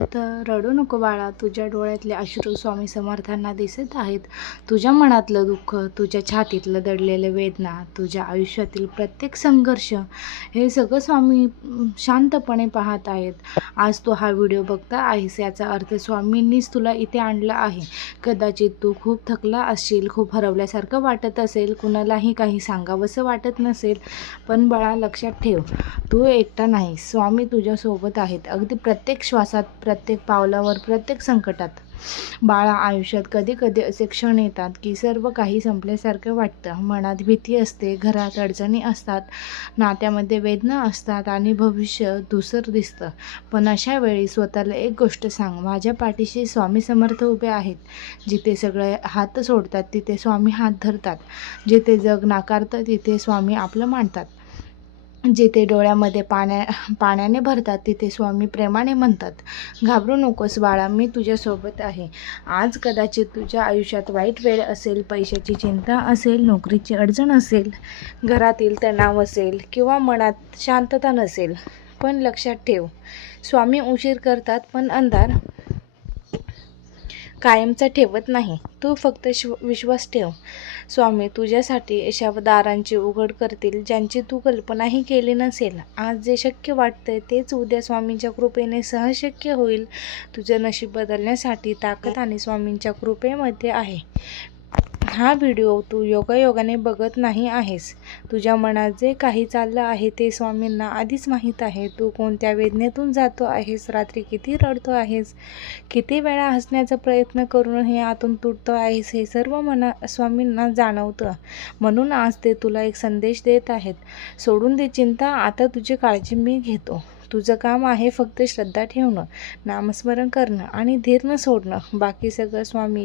तर रडू नको बाळा, तुझ्या डोळ्यातले अश्रू स्वामी समर्थांना दिसत आहेत. तुझ्या मनातलं दुःख, तुझ्या छातीतलं दडलेलं वेदना, तुझ्या आयुष्यातील प्रत्येक संघर्ष, हे सगळं स्वामी शांतपणे पाहत आहेत. आज तू हा व्हिडिओ बघता आहेस याचा अर्थ स्वामींनीच तुला इथे आणलं आहे. कदाचित तू खूप थकला असशील, खूप हरवल्यासारखं वाटत असेल, कुणालाही काही सांगावंसं वाटत नसेल, पण बाळा लक्षात ठेव, तू एकटा नाहीस. स्वामी तुझ्यासोबत आहेत, अगदी प्रत्येक श्वासात, प्रत्येक पावलावर, प्रत्येक संकटात. बाळा, आयुष्यात कधी कधी असे क्षण येतात की सर्व काही संपल्यासारखं वाटतं. मनात भीती असते, घरात अडचणी असतात, नात्यामध्ये वेदना असतात आणि भविष्य धूसर दिसतं. पण अशा वेळी स्वतःला एक गोष्ट सांग, माझ्या पाठीशी स्वामी समर्थ उभे आहेत. जिथे सगळे हात सोडतात तिथे स्वामी हात धरतात. जिथे जग नाकारतं तिथे स्वामी आपलं मानतात. जिथे डोळ्यामध्ये पाण्याने भरतात तिथे स्वामी प्रेमाने म्हणतात, घाबरू नकोस बाळा, मी तुझ्यासोबत आहे. आज कदाचित तुझ्या आयुष्यात वाईट वेळ असेल, पैशाची चिंता असेल, नोकरीची अडचण असेल, घरातील तणाव असेल किंवा मनात शांतता नसेल, पण लक्षात ठेव, स्वामी उशीर करतात पण अंधार कायमचा ठेवत नाही. तू फक्त विश्वास ठेव. स्वामी तुझ्यासाठी अशा दारांची उघड करतील ज्यांची तू कल्पनाही केली नसेल. आज जे शक्य वाटतंय तेच उद्या स्वामींच्या कृपेने सहज शक्य होईल. तुझं नशीब बदलण्यासाठी ताकद आणि स्वामींच्या कृपेमध्ये आहे. हा व्हिडिओ तू योगायोगाने बघत नाही आहेस. तुझ्या मनात जे काही चाललं आहे ते स्वामींना आधीच माहीत आहे. तू कोणत्या वेदनेतून जातो आहेस, रात्री किती रडतो आहेस, किती वेळा हसण्याचा प्रयत्न करूनही आतून तुटतो आहेस, हे सर्व स्वामींना जाणवतं. म्हणून आज ते तुला एक संदेश देत आहेत. सोडून दे चिंता, आता तुझी काळजी मी घेतो. तुझं काम आहे फक्त श्रद्धा ठेवणं, नामस्मरण करणं आणि धीर न सोडणं. बाकी सगळं स्वामी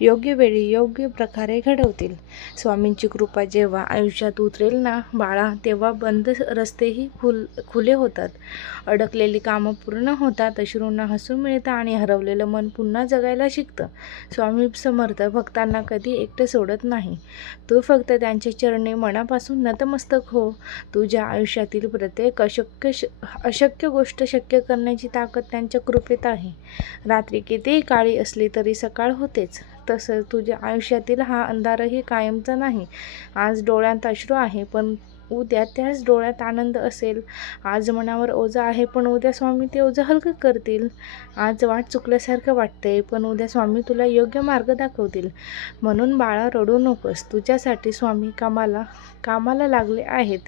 योग्य वेळी योग्य प्रकारे घडवतील. स्वामींची कृपा जेव्हा आयुष्यात उतरेल ना बाळा, तेव्हा बंद रस्तेही खुले होतात, अडकलेली कामं पूर्ण होतात, अश्रूंना हसू मिळतं आणि हरवलेलं मन पुन्हा जगायला शिकतं. स्वामी समर्थ भक्तांना कधी एकटं सोडत नाही. तू फक्त त्यांच्या चरणी मनापासून नतमस्तक हो. तुझ्या आयुष्यातील प्रत्येक अशक्य गोष्ट शक्य करण्याची ताकद त्यांच्या कृपेत आहे. रात्री कितीही काळी असली तरी सकाळ होतेच. तसंच तुझ्या आयुष्यातील हा अंधारही कायमचा नाही. आज डोळ्यात अश्रू आहे पण उद्या त्याच डोळ्यात आनंद असेल. आज मनावर ओझं आहे पण उद्या स्वामी ते ओझं हलकं करतील. आज वाट चुकल्यासारखं वाटतंय पण उद्या स्वामी तुला योग्य मार्ग दाखवतील. म्हणून बाळा रडू नकोस, तुझ्यासाठी स्वामी कामाला लागले आहेत.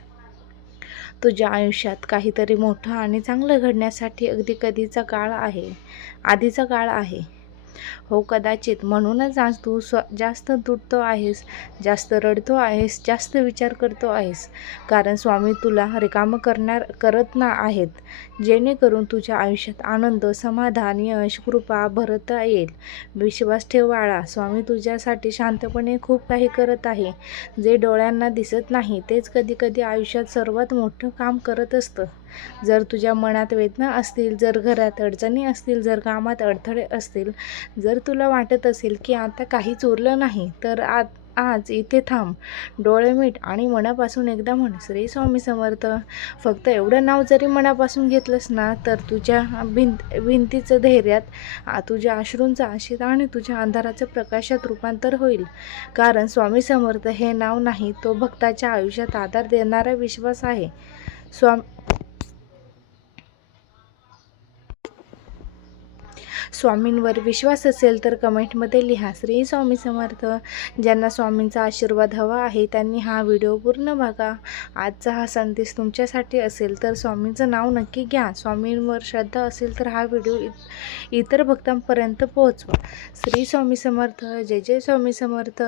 तुझ्या आयुष्यात काहीतरी मोठं आणि चांगलं घडण्यासाठी अगदी आधीचा काळ आहे. हो कदाचित म्हणूनच आज तू जास्त तुटतो आहेस, जास्त रडतो आहेस, जास्त विचार करतो आहेस. कारण स्वामी तुला रिकामं करत ना आहेत, जेणेकरून तुझ्या आयुष्यात आनंद, समाधान, यश, कृपा भरता येईल. विश्वास ठेव बाळा, स्वामी तुझ्यासाठी शांतपणे खूप काही करत आहे. जे डोळ्यांना दिसत नाही तेच कधी कधी आयुष्यात सर्वात मोठं काम करत असतं. जर तुझ्या मनात वेदना असतील, जर घरात अडचणी असतील, जर कामात अडथळे असतील, जर तुला वाटत असेल की आता काहीच उरलं नाही, तर आज इथे थांब, डोळे मीट आणि मनापासून एकदा म्हण, श्री स्वामी समर्थ. फक्त एवढं नाव जरी मनापासून घेतलंस ना तर तुझ्या भिंतीचं धैर्यात, तुझ्या अश्रूंचं आशित आणि तुझ्या अंधाराचं प्रकाशात रूपांतर होईल. कारण स्वामी समर्थ हे नाव नाही, तो भक्ताच्या आयुष्यात आधार देणारा विश्वास आहे. स्वामींवर विश्वास असेल तर कमेंटमध्ये लिहा, श्री स्वामी समर्थ. ज्यांना स्वामींचा आशीर्वाद हवा आहे त्यांनी हा व्हिडिओ पूर्ण बघा. आजचा हा संदेश तुमच्यासाठी असेल तर स्वामींचं नाव नक्की घ्या. स्वामींवर श्रद्धा असेल तर हा व्हिडिओ इतर भक्तांपर्यंत पोहोचवा. श्री स्वामी समर्थ. जय जय स्वामी समर्थ.